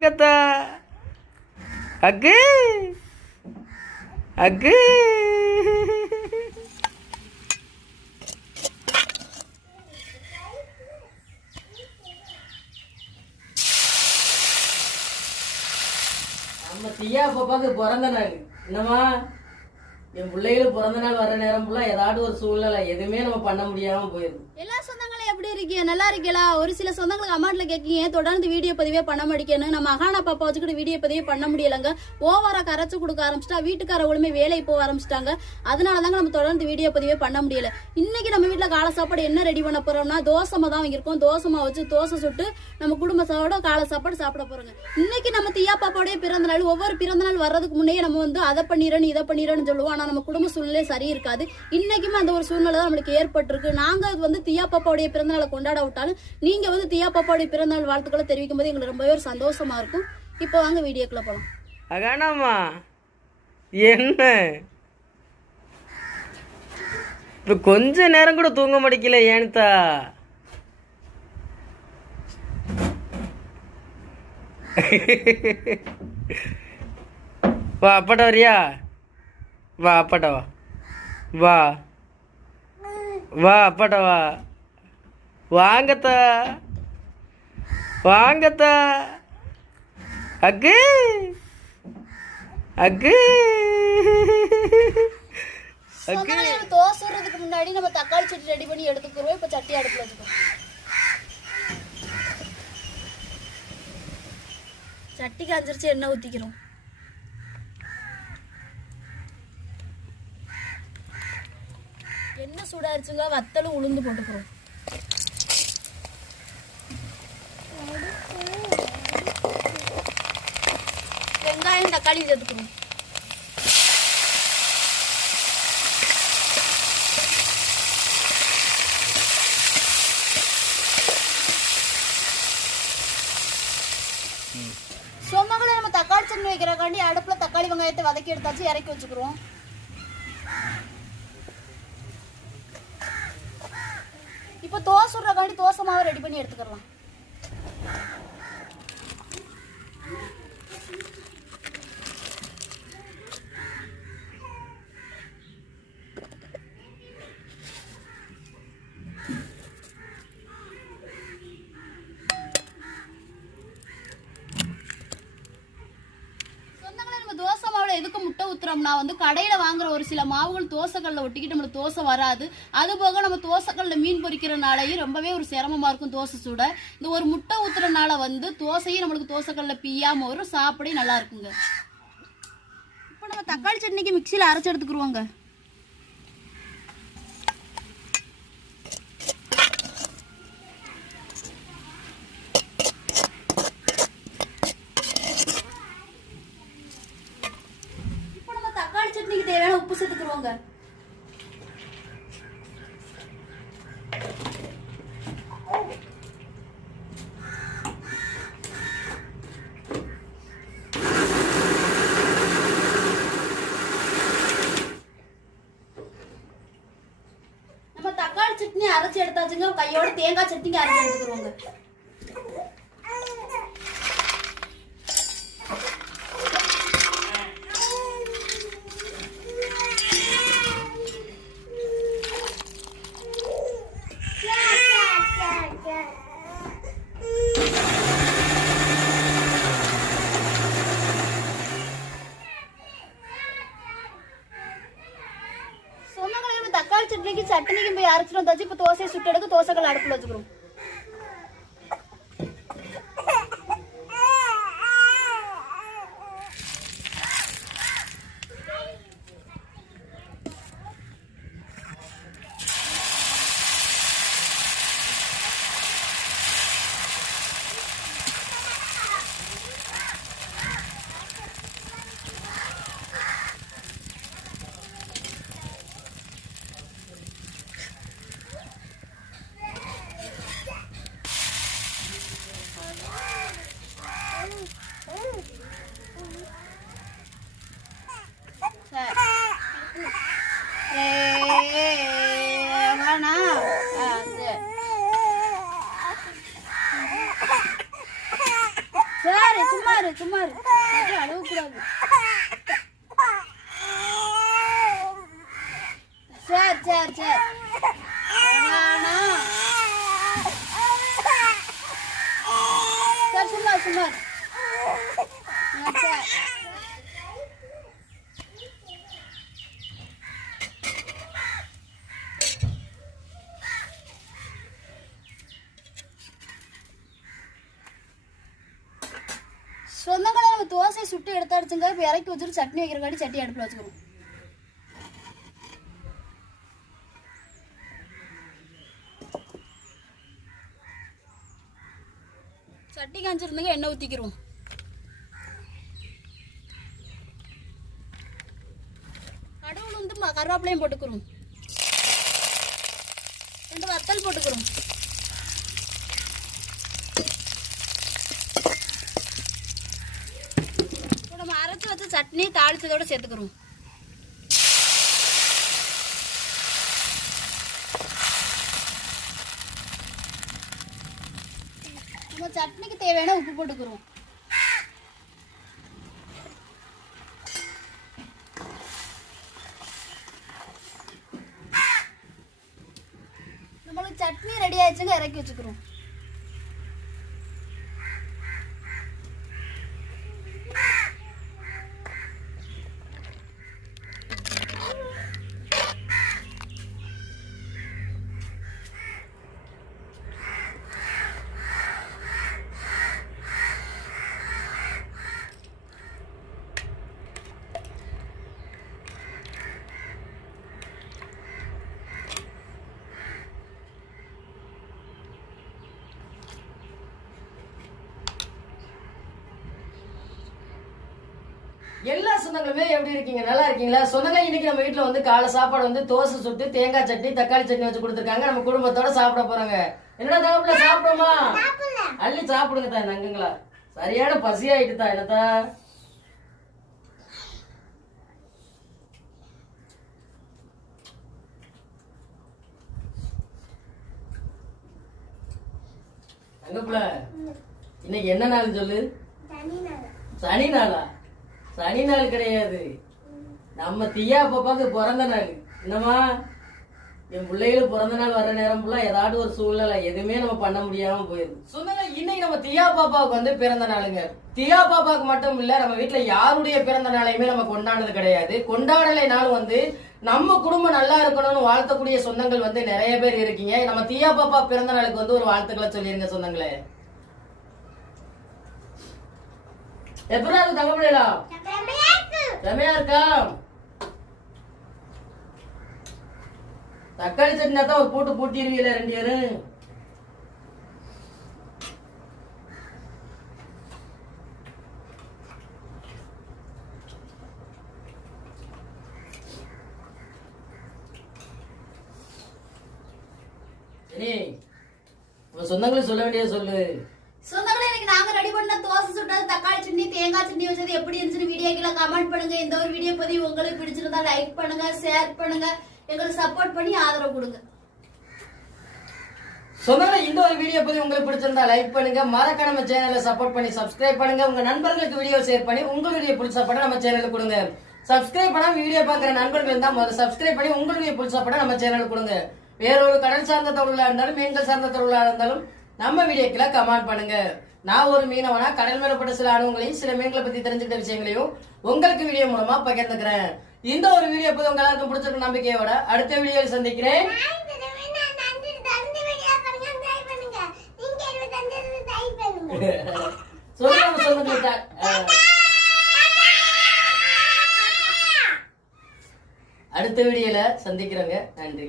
கத்தா. அக்கு. அக்கு. நம்ம தியா பாப்பாக்கு பிறந்த நாள். என்னம்மா? என் பிள்ளைகளுக்கு பிறந்த நாள் வர நேரம் ஃபுல்லாக ஏதாவது ஒரு சூழ்நிலை. எதுவுமே நம்ம பண்ண முடியாம போயிருது. எப்படி இருக்கீங்க? நல்லா இருக்கீங்களா? ஒரு சில சொந்தங்களுக்கு அமௌண்ட்ல கேட்கீங்க. தொடர்ந்து வீடியோ பதிவே பண்ண மாட்டேங்கன்னு? நம்ம அகானா பாப்பா வச்சுக்கிட்டு வீடியோ பதிவே பண்ண முடியலங்க. ஓவரா கரைச்சு கொடுக்க ஆரம்பிச்சிட்டா வீட்டுக்காரவங்களுமே வேலைக்கு போக ஆரம்பிச்சிட்டாங்க. அதனால தாங்க நம்ம தொடர்ந்து வீடியோ பதிவே பண்ண முடியல. இன்னைக்கு நம்ம வீட்டில் காலை சாப்பாடு என்ன ரெடி பண்ண போறோம்னா தோசைமா தான் வாங்கியிருக்கோம். தோசைமா வச்சு தோசை சுட்டு நம்ம குடும்பத்தோட காலை சாப்பாடு சாப்பிட போறோங்க. இன்னைக்கு நம்ம தியா பாப்பாவுடைய பிறந்த நாள் ஒவ்வொரு பிறந்த நாள் வர்றதுக்கு முன்னே நம்ம வந்து அதை பண்ணிடுறேன் இதை பண்ணிடுறேன்னு சொல்லுவோம். ஆனா நம்ம குடும்ப சூழ்நிலை சரி இருக்காது இன்னைக்குமே அந்த ஒரு சூழ்நிலை தான் நம்மளுக்கு ஏற்பட்டிருக்கு. நாங்க வந்து தியா பாப்பாவுடைய பிறந்தநாளை கொண்டாட விட்டாலும் நீங்க வந்து தியா பாப்பாவுடைய பிறந்தநாள் வாழ்த்துக்களை தெரிவிக்கும் போது எங்களுக்கு ரொம்பவே ஒரு சந்தோஷமா இருக்கும். இப்போ வாங்க வீடியோக்குள்ள போலாம். அகானாமா என்ன? இப்போ கொஞ்ச நேரம் கூட தூங்க முடிக்கல ஏன்தா? வா அப்பாட்ட வரியா? வா அப்பாட்ட வா. வா. வா அப்பாட்ட வா. வாங்கத்தா. வாங்கத்தா. அக்கு. அக்கு. தோசை சுடுறதுக்கு முன்னாடி நம்ம தக்காளி சட்னி ரெடி பண்ணி எடுத்துக்கிறோம். இப்போ சட்டி அடுப்பில் வச்சுக்கிறோம். சட்டிக்கு அஞ்சிருச்சு எண்ணெய் ஊற்றிக்கிறோம் எண்ணெய் சூடாயிருச்சுங்க வத்தலும் உளுந்து போட்டுக்கிறோம். வெங்காயம் தக்காளி எடுத்துக்கணும். சொந்தங்களை நம்ம தக்காளி சட்னி வைக்கிறக்காண்டி அடுப்பில் தக்காளி வெங்காயத்தை வதக்கி எடுத்தாச்சு இறக்கி வச்சுக்கிறோம். இப்போ தோசை விடுறக்காண்டி தோசை மாவு ரெடி பண்ணி எடுத்துக்கலாம் சொந்தங்களே நம்ம தோசை மாவுல எதுக்கு முட்டை வந்து கடையில வாங்குற ஒரு சில மாவுகள் தோசைக்கல்ல ஒட்டிக்கிட்டு நம்மளுக்கு தோசை வராது. அது போக நம்ம தோசைக்கல்ல மீன் பொறிக்கிறனாலையும் ரொம்பவே ஒரு சிரமமா இருக்கும் தோசை சுட. இந்த ஒரு முட்டை ஊத்துறனால வந்து தோசையும் நம்மளுக்கு தோசைக்கல்ல பியாமல் வரும். சாப்பிடையும் நல்லா இருக்குங்க. இப்போ நம்ம தக்காளி சட்னிக்கு மிக்சியில் அரைச்சு எடுத்துக்கிருவோங்க இப்போ நம்ம தக்காளி சட்னிக்கு தேவையான உப்பு சேர்த்துக்குருவோங்க நம்ம தக்காளி சட்னி அரைச்சு எடுத்தாச்சுங்க கையோட தேங்காய் சட்னிக்கு அரைச்சு எடுத்துக்குருவோங்க சொந்தங்களை நம்ம தக்காளி சட்னிக்கு போய் அரைச்சிட்டு வந்தாச்சு இப்போ தோசையை சுட்டு எடுக்க தோசைகள் அடுப்பில் வச்சுக்கிறோம். சார் சும்மா இரு சும்மா இரு அழுவக்கூடாது சார். சரி சும்மா இரு, சும்மா சொந்தங்களை நம்ம தோசை சுட்டு எடுத்து அடிச்சுங்க இப்போ இறக்கி வச்சுட்டு சட்னி வைக்கிற வைக்கிறக்காட்டி சட்டி அடுப்பில் வச்சுக்கணும். சட்டி காய்ச்சிருந்தங்க எண்ணெய் ஊற்றிக்கிறோம் கடவுள் வந்து கருவேப்பிலையும் போட்டுக்கிறோம் ரெண்டு வத்தல் போட்டுக்கிறோம் இப்போ நம்ம அரைச்சி வச்ச சட்னி தாளிச்சதோட சேர்த்துக்கிறோம் நம்ம சட்னிக்கு தேவையான உப்பு போட்டுக்கிறோம். நம்மளுக்கு சட்னி ரெடி ஆயிடுச்சுங்க இறக்கி வச்சுக்கிறோம். சொந்தங்களுமே எப்படி இருக்கீங்க? நல்லா இருக்கீங்களா? சொந்தங்க இன்னைக்கு நம்ம வீட்ல வந்து காலை சாப்பாடு வந்து தோசை சுட்டு தேங்காய் சட்னி தக்காளி சட்னி வச்சு கொடுத்துருக்காங்க. நம்ம குடும்பத்தோட சாப்பிட போறாங்க. என்னடா தகவல சாப்பிடுமா அள்ளி சாப்பிடுங்க தா நங்குங்களா. சரியான பசி ஆயிட்டு தா என்னத்தா? தங்கப்புல இன்னைக்கு என்ன நாள் சொல்லு? சனி நாளா? சனி நாள் கிடையாது. நம்ம தியா பாப்பாக்கு பிறந்த நாள். என்னம்மா? என் பிள்ளைகளுக்கு பிறந்த நாள் வர நேரம் ஃபுல்லா ஏதாவது ஒரு சூழ்நிலை. எதுவுமே நம்ம பண்ண முடியாம போயிருது. சொன்னாங்க இன்னைக்கு நம்ம தியா பாப்பாவுக்கு வந்து பிறந்த நாளுங்க. தியா பாப்பாவுக்கு மட்டும் இல்ல நம்ம வீட்டுல யாருடைய பிறந்த நாளையுமே நம்ம கொண்டாடுறது கிடையாது. கொண்டாடலைனாலும் வந்து நம்ம குடும்பம் நல்லா இருக்கணும்னு வாழ்த்தக்கூடிய சொந்தங்கள் வந்து நிறைய பேர் இருக்கீங்க. நம்ம தியா பாப்பா பிறந்த நாளுக்கு வந்து ஒரு வாழ்த்துக்களை சொல்லிருங்க சொந்தங்களே. எப்படா இருக்கு தங்க பிள்ளைகளா செமையா இருக்கா. தக்காளி சட்னி தான் ஒரு போட்டு பூட்டிடுவீங்களே ரெண்டு பேரும் சொந்தங்களுக்கு சொல்ல வேண்டியது சொல்லு சொந்தங்களே இன்னைக்கு நாங்க ரெடி பண்ண தோசை சுட்டது தக்காளி சட்னி தேங்காய் சட்னி வச்சது எப்படி இருந்துச்சுன்னு வீடியோ கீழே கமெண்ட் பண்ணுங்க. இந்த ஒரு வீடியோ பதிவு உங்களுக்கு பிடிச்சிருந்தா லைக் பண்ணுங்க ஷேர் பண்ணுங்க. எங்களுக்கு சப்போர்ட் பண்ணி ஆதரவு கொடுங்க. சொன்னால இந்த ஒரு வீடியோ பத்தி உங்களுக்கு பிடிச்சிருந்தா லைக் பண்ணுங்க. மறக்காம நம்ம சேனலை சப்போர்ட் பண்ணி சப்ஸ்கிரைப் பண்ணுங்க. உங்க நண்பர்களுக்கு வீடியோ ஷேர் பண்ணி உங்க வீடியோ பிடிச்ச படம் நம்ம சேனலுக்கு கொடுங்க. சப்ஸ்கிரைப் பண்ணாம வீடியோ பாக்குற நண்பர்கள் இருந்தா முதல்ல சப்ஸ்கிரைப் பண்ணி உங்களுடைய பிடிச்ச படம் நம்ம சேனலுக்கு கொடுங்க. வேற ஒரு கடல் சார்ந்த தொழிலா இருந்தாலும் மீன்கள் சார்ந்த தொழிலா இருந்தாலும் நம்ம வீடியோக்கில் கமெண்ட் பண்ணுங்க. நான் ஒரு மீனவனா கடல் மேலப்பட்ட சில அனுபவங்களையும் சில மீன்களை பத்தி தெரிஞ்சுக்கிட்ட விஷயங்களையும் உங்களுக்கு வீடியோ மூலமா பகிர்ந்துக்கிறேன். இந்த ஒரு வீடியோ போது உங்க எல்லாருக்கும் பிடிச்சிருக்க நம்பிக்கையோட அடுத்த வீடியோவில் சந்திக்கிறேன். சொல்லுங்க சொல்லுங்க அடுத்த வீடியோல சந்திக்கிறோங்க. நன்றி